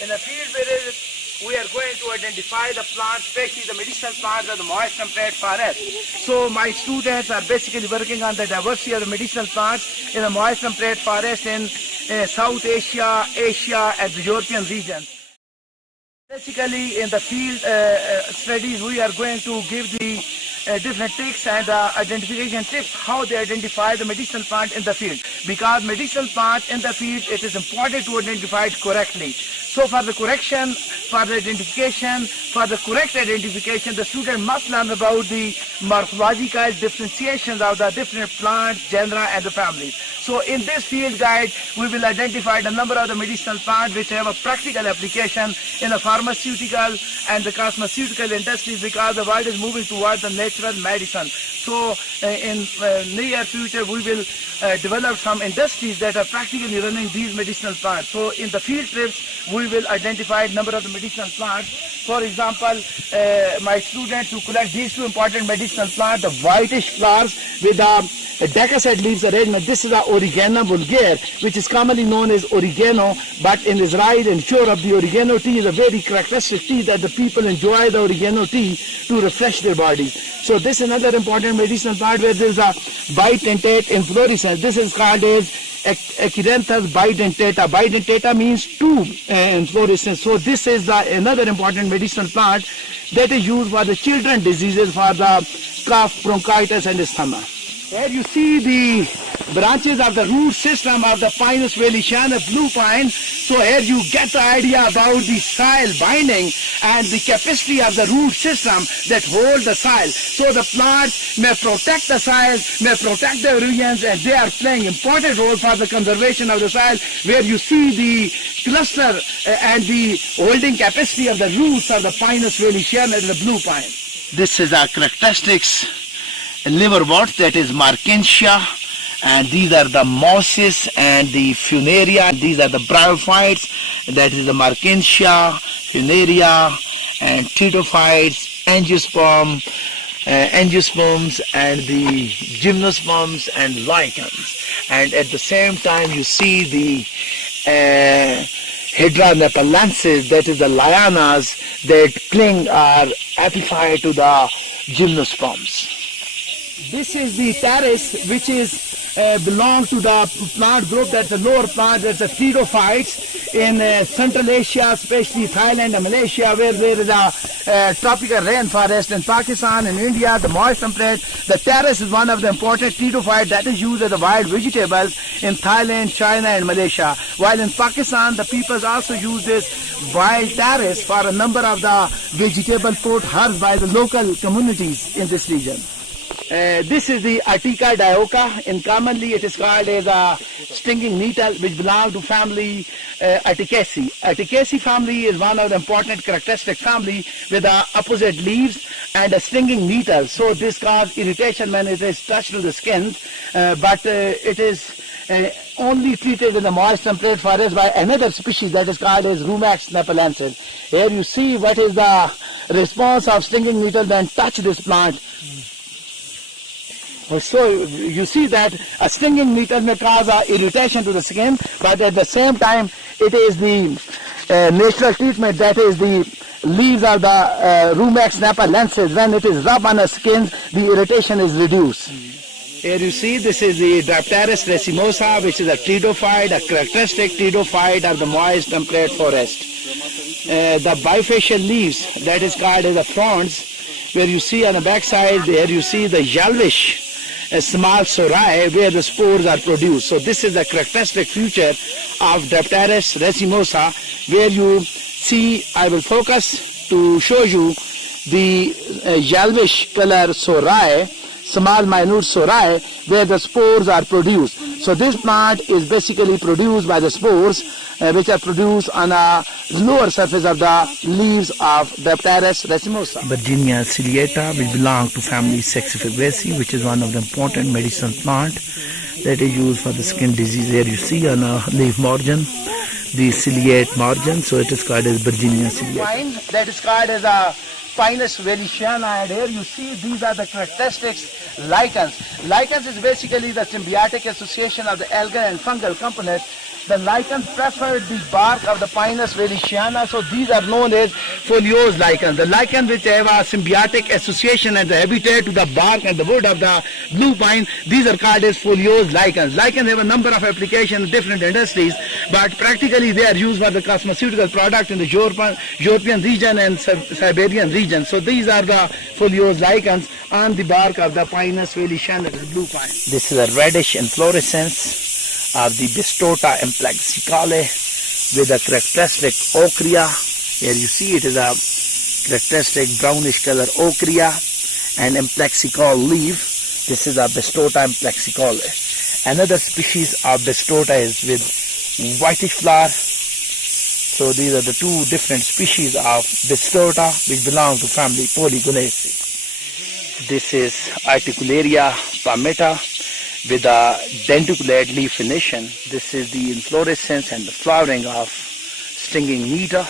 In a field where we are going to identify the plants, especially the medicinal plants of the moist temperate forest. So my students are basically working on the diversity of the medicinal plants in the moist temperate forest in South Asia, Asia and the European regions. Basically in the field studies we are going to give the different tricks and identification tips how they identify the medicinal plant in the field, because medicinal plant in the field it is important to identify it correctly. So for the correction, for the identification, for the correct identification, the student must learn about the morphological differentiations of the different plants, genera and the families. So in this field guide, we will identify the number of the medicinal plants which have a practical application in the pharmaceutical and the cosmeceutical industries, because the world is moving towards the natural medicine. So in near future, we will develop some industries that are practically running these medicinal plants. So in the field trips, we will identify a number of the medicinal plants. For example, my students who collect these two important medicinal plants, the whitish flowers with the decased leaves arrangement. This is the Oregano vulgare, which is commonly known as oregano, but in Israel and Europe, the oregano tea is a very characteristic tea that the people enjoy the oregano tea to refresh their bodies. So this is another important medicinal plant where there is a bidentate inflorescence. This is called as Acheranthus bidentata. Bidentata means two inflorescence. So this is another important medicinal plant that is used for the children diseases, for the cough, bronchitis and asthma. Here you see the branches of the root system of the Pinus valeriana blue pine. So here you get the idea about the soil binding and the capacity of the root system that hold the soil. So the plants may protect the soil, may protect the regions, and they are playing important role for the conservation of the soil, where you see the cluster and the holding capacity of the roots of the Pinus valeriana and the blue pine. This is our characteristics. Liverwort, that is Markensia, and these are the mosses and the funaria. These are the bryophytes, that is the Markensia, funaria, and pteridophytes, angiosperms, and the gymnosperms and lichens. And at the same time you see the Hydra nepalensis, that is the lianas that cling or epiphyte to the gymnosperms. This is the terrace, which is belong to the plant group, that's the lower plant, that's the pteridophytes in Central Asia, especially Thailand and Malaysia, where there is a tropical rainforest. In Pakistan and India, the moist temperate, the terrace is one of the important pteridophytes that is used as a wild vegetables in Thailand, China and Malaysia. While in Pakistan, the peoples also use this wild terrace for a number of the vegetable food herbs by the local communities in this region. This is the Artica dioica, and commonly it is called as a stinging nettle, which belongs to family Articaceae. Articaceae family is one of the important characteristic family with the opposite leaves and a stinging nettle. So this causes irritation when it is touched to the skin, but it is only treated in the moist temperate forest by another species that is called as Rumex nepalensis. Here you see what is the response of stinging nettle when touch this plant. So you see that a stinging nettle may cause irritation to the skin, but at the same time it is the natural treatment, that is the leaves of the Rumex nepalensis. When it is rubbed on the skin, the irritation is reduced. Here you see this is the Dipteris racemosa, which is a pteridophyte, a characteristic pteridophyte of the moist temperate forest. The bifacial leaves, that is called as the fronds, where you see on the back side, there you see the yellowish a small sorai where the spores are produced. So this is the characteristic feature of Dipteris racemosa, where you see, I will focus to show you the yellowish color sorai, small minute sorai, where the spores are produced. So this plant is basically produced by the spores which are produced on a lower surface of the leaves of Dipteris racemosa. Virginia ciliata, which belong to family Saxifragaceae, which is one of the important medicinal plant that is used for the skin disease. Here you see on a leaf margin the ciliate margin, so it is called as Virginia ciliata. Pine that is called as a Pinus valeriana, and here you see these are the characteristics lichens. Lichens is basically the symbiotic association of the algal and fungal components The lichens prefer the bark of the Pinus valeriana, so these are known as foliose lichens. The lichens which have a symbiotic association and the habitat to the bark and the wood of the blue pine, these are called as foliose lichens. Lichens have a number of applications in different industries, but practically they are used for the cosmeceutical product in the European region and Siberian region. So these are the foliose lichens on the bark of the Pinus valeriana, the blue pine. This is a reddish inflorescence of the Bistota implexicale with a characteristic ochrea. Here you see it is a characteristic brownish color ochrea and implexicale leaf. This is a Bistota implexicale. Another species of Bistota is with whitish flower. So these are the two different species of Bistota which belong to family Polygoniaceae. This is Articularia palmata with a denticulate leaf venation. This is the inflorescence and the flowering of stinging neta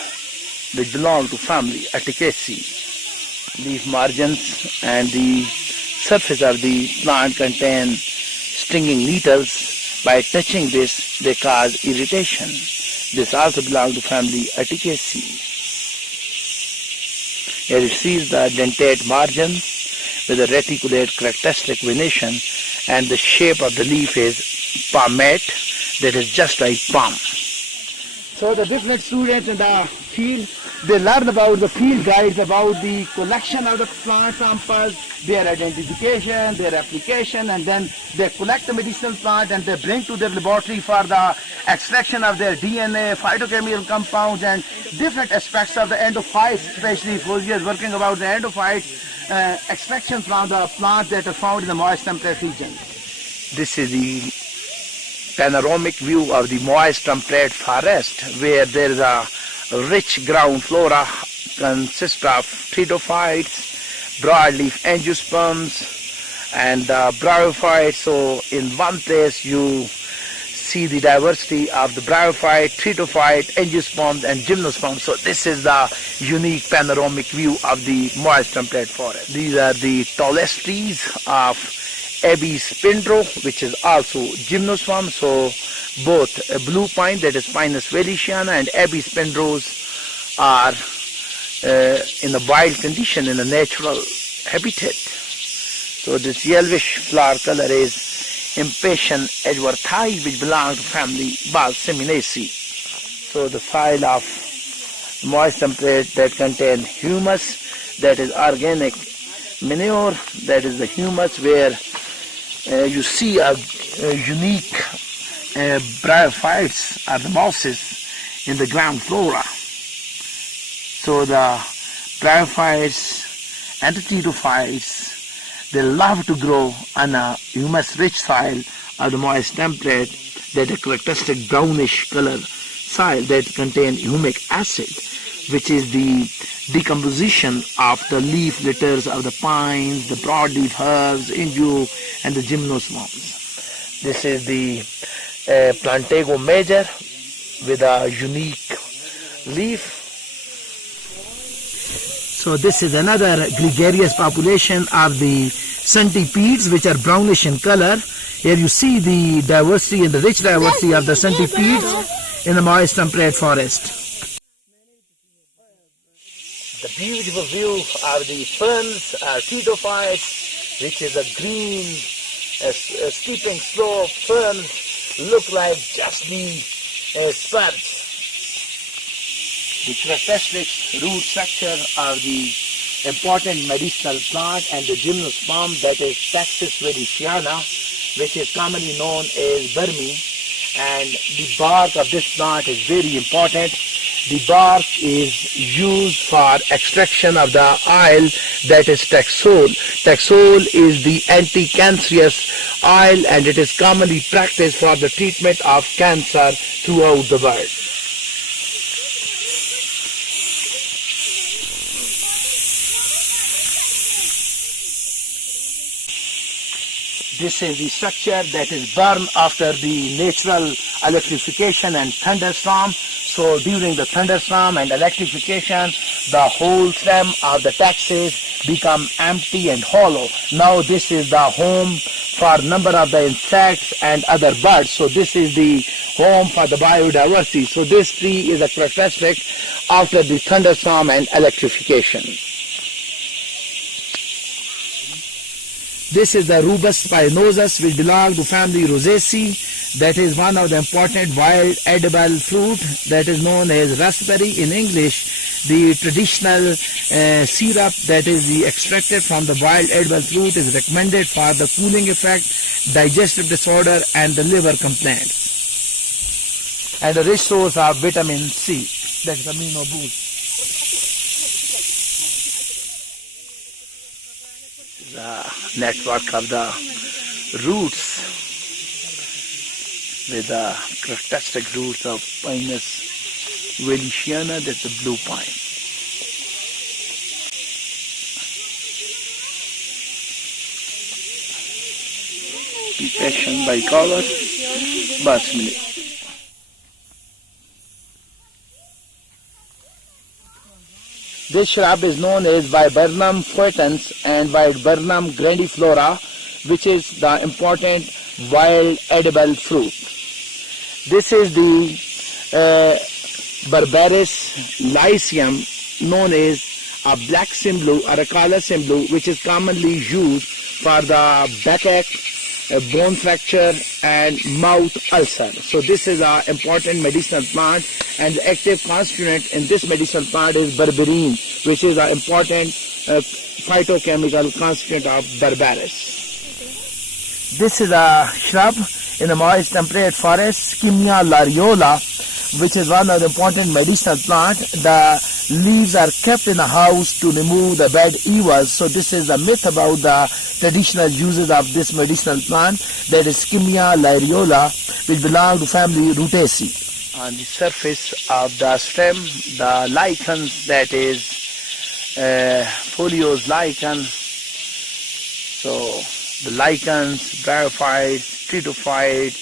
which belong to family Articaceae. Leaf margins and the surface of the plant contain stinging needles. By touching this, they cause irritation. This also belongs to family Articaceae. Here you see the dentate margin with a reticulate characteristic venation, and the shape of the leaf is palmate, that is just like palm. So the different students in the field, they learn about the field guides, about the collection of the plant samples, their identification, their application, and then they collect the medicinal plant and they bring to their laboratory for the extraction of their DNA, phytochemical compounds, and different aspects of the endophytes, especially Fauziya is working about the endophytes, extraction from the plants that are found in the moist temperate region. This is the panoramic view of the moist temperate forest, where there is a rich ground flora consists of pteridophytes, broadleaf angiosperms, and bryophytes. So in one place you see the diversity of the bryophyte, pteridophyte, angiosperms, and gymnosperms. So this is the unique panoramic view of the moist temperate forest. These are the tallest trees of Abies spindro, which is also gymnosperm. So both blue pine, that is Pinus valeriana, and Abies spindros are in a wild condition in a natural habitat. So this yellowish flower color is Impatiens edgeworthii, which belongs to family Balsaminaceae. So the soil of moist temperate that contain humus, that is organic manure, that is the humus where you see a unique bryophytes or the mosses in the ground flora. So the bryophytes and the pteridophytes, they love to grow on a humus-rich soil or the moist temperate, that a characteristic brownish color soil that contain humic acid, which is the decomposition of the leaf litters of the pines, the broadleaf herbs, ingeo, and the gymnosperms. This is the Plantago major with a unique leaf. So this is another gregarious population of the centipedes, which are brownish in color. Here you see the diversity and the rich diversity of the centipedes in the moist temperate forest. The beautiful view of the ferns, pteridophytes, which is a green, steeping slope. Ferns look like just the spurs. The characteristic root structure of the important medicinal plant and the gymnosperm, that is Taxus valeriana, which is commonly known as Burmi, and the bark of this plant is very important. The bark is used for extraction of the oil, that is Taxol. Taxol is the anti-cancerous oil, and it is commonly practiced for the treatment of cancer throughout the world. This is the structure that is burned after the natural electrification and thunderstorm. So during the thunderstorm and electrification, the whole stem of the taxus become empty and hollow. Now this is the home for a number of the insects and other birds. So this is the home for the biodiversity. So this tree is a characteristic after the thunderstorm and electrification. This is the Rubus spinosus, which belongs to family Rosaceae. That is one of the important wild edible fruit that is known as raspberry in English. The traditional syrup that is extracted from the wild edible fruit is recommended for the cooling effect, digestive disorder and the liver complaints. And a rich source of vitamin C, that is amino boost. The network of the roots with the characteristic roots of Pinus valiciana, that's the blue pine. Detection by color, basmini. This shrub is known as Viburnum foetens and Viburnum grandiflora, which is the important wild edible fruit. This is the Barbaris lycium, known as a black symbol or a color symbol, which is commonly used for the backache, bone fracture and mouth ulcer. So this is an important medicinal plant, and the active constituent in this medicinal plant is berberine, which is an important phytochemical constituent of Barbaris. This is a shrub in the moist temperate forest, Skimmia lariola, which is one of the important medicinal plants. The leaves are kept in the house to remove the bad evils. So this is a myth about the traditional uses of this medicinal plant, that is Skimmia lariola, which belongs to family Rutaceae. On the surface of the stem, the lichens, that is foliose lichen. So the lichens, bryophytes, tritophytes,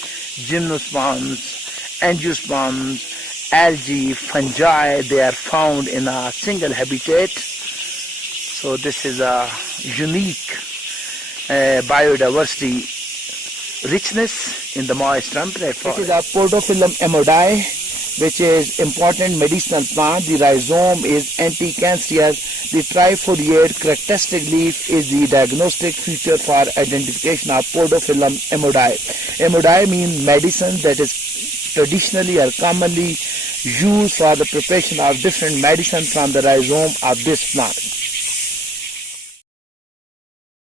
gymnosperms, angiosperms, algae, fungi, they are found in a single habitat. So this is a unique biodiversity richness in the moist temperate forest. This is a Podophyllum amodi, which is important medicinal plant. The rhizome is anti-cancerous. The trifoliate characteristic leaf is the diagnostic feature for identification of Podophyllum amodi. Amodi means medicine that is traditionally or commonly used for the preparation of different medicine from the rhizome of this plant.